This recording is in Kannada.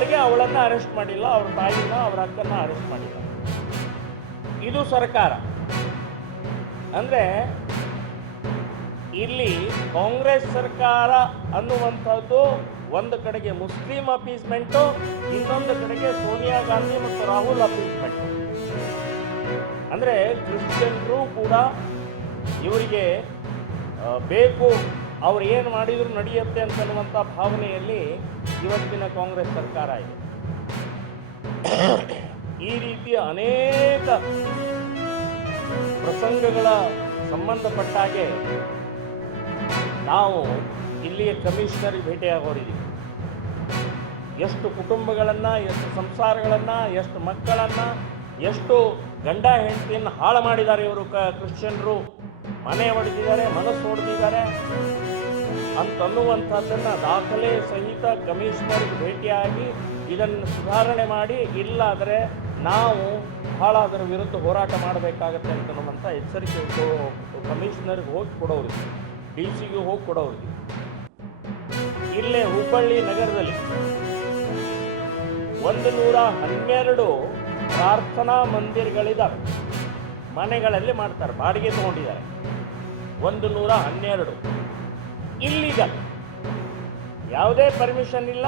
ಇಲ್ಲಿವರೆಗೆ ಅವಳನ್ನು ಅರೆಸ್ಟ್ ಮಾಡಿಲ್ಲ, ಅವ್ರ ತಾಯಿನ ಅವ್ರ ಅಕ್ಕನ್ನ ಅರೆಸ್ಟ್ ಮಾಡಿಲ್ಲ. ಇದು ಸರ್ಕಾರ. ಅಂದರೆ ಇಲ್ಲಿ ಕಾಂಗ್ರೆಸ್ ಸರ್ಕಾರ ಅನ್ನುವಂಥದ್ದು ಒಂದು ಕಡೆಗೆ ಮುಸ್ಲಿಂ ಅಪೀಸ್ಮೆಂಟು, ಇನ್ನೊಂದು ಕಡೆಗೆ ಸೋನಿಯಾ ಗಾಂಧಿ ಮತ್ತು ರಾಹುಲ್ ಅಪೀಸ್ಮೆಂಟು. ಅಂದರೆ ಕ್ರಿಶ್ಚಿಯನ್ರು ಕೂಡ ಇವರಿಗೆ ಬೇಕು, ಅವ್ರು ಏನು ಮಾಡಿದರೂ ನಡೆಯುತ್ತೆ ಅಂತನ್ನುವಂಥ ಭಾವನೆಯಲ್ಲಿ ಇವತ್ತಿನ ಕಾಂಗ್ರೆಸ್ ಸರ್ಕಾರ ಇದೆ. ಈ ರೀತಿಯ ಅನೇಕ ಪ್ರಸಂಗಗಳ ಸಂಬಂಧಪಟ್ಟ ಹಾಗೆ ನಾವು ಇಲ್ಲಿಯ ಕಮಿಷನರಿಗೆ ಭೇಟಿಯಾಗೋರಿದ್ದೀವಿ. ಎಷ್ಟು ಕುಟುಂಬಗಳನ್ನು, ಎಷ್ಟು ಸಂಸಾರಗಳನ್ನು, ಎಷ್ಟು ಮಕ್ಕಳನ್ನು, ಎಷ್ಟು ಗಂಡ ಹೆಂಡತಿಯನ್ನು ಹಾಳು ಮಾಡಿದ್ದಾರೆ ಇವರು ಕ್ರಿಶ್ಚಿಯನ್ರು. ಮನೆ ಹೊಡೆದಿದ್ದಾರೆ, ಮನಸ್ಸು ಹೊಡೆದಿದ್ದಾರೆ ಅಂತನ್ನುವಂಥದ್ದನ್ನು ದಾಖಲೆ ಸಹಿತ ಕಮಿಷನರ್ಗೆ ಭೇಟಿಯಾಗಿ ಇದನ್ನು ಸುಧಾರಣೆ ಮಾಡಿ, ಇಲ್ಲಾದರೆ ನಾವು ಭಾಳ ಅದರ ವಿರುದ್ಧ ಹೋರಾಟ ಮಾಡಬೇಕಾಗತ್ತೆ ಅಂತನ್ನುವಂಥ ಎಚ್ಚರಿಕೆ ಕಮಿಷನರ್ಗೆ ಹೋಗಿ ಕೊಡೋರಿಗೆ, ಡಿ ಸಿಗೆ ಹೋಗಿ ಕೊಡೋರಿಗೆ. ಇಲ್ಲೇ ಹುಬ್ಬಳ್ಳಿ ನಗರದಲ್ಲಿ 112 ಪ್ರಾರ್ಥನಾ ಮಂದಿರಗಳಿದ್ದಾವೆ. ಮನೆಗಳಲ್ಲಿ ಮಾಡ್ತಾರೆ, ಬಾಡಿಗೆ ತಗೊಂಡಿದ್ದಾರೆ. 112 ಇಲ್ಲಿಗಲ್, ಯಾವುದೇ ಪರ್ಮಿಷನ್ ಇಲ್ಲ,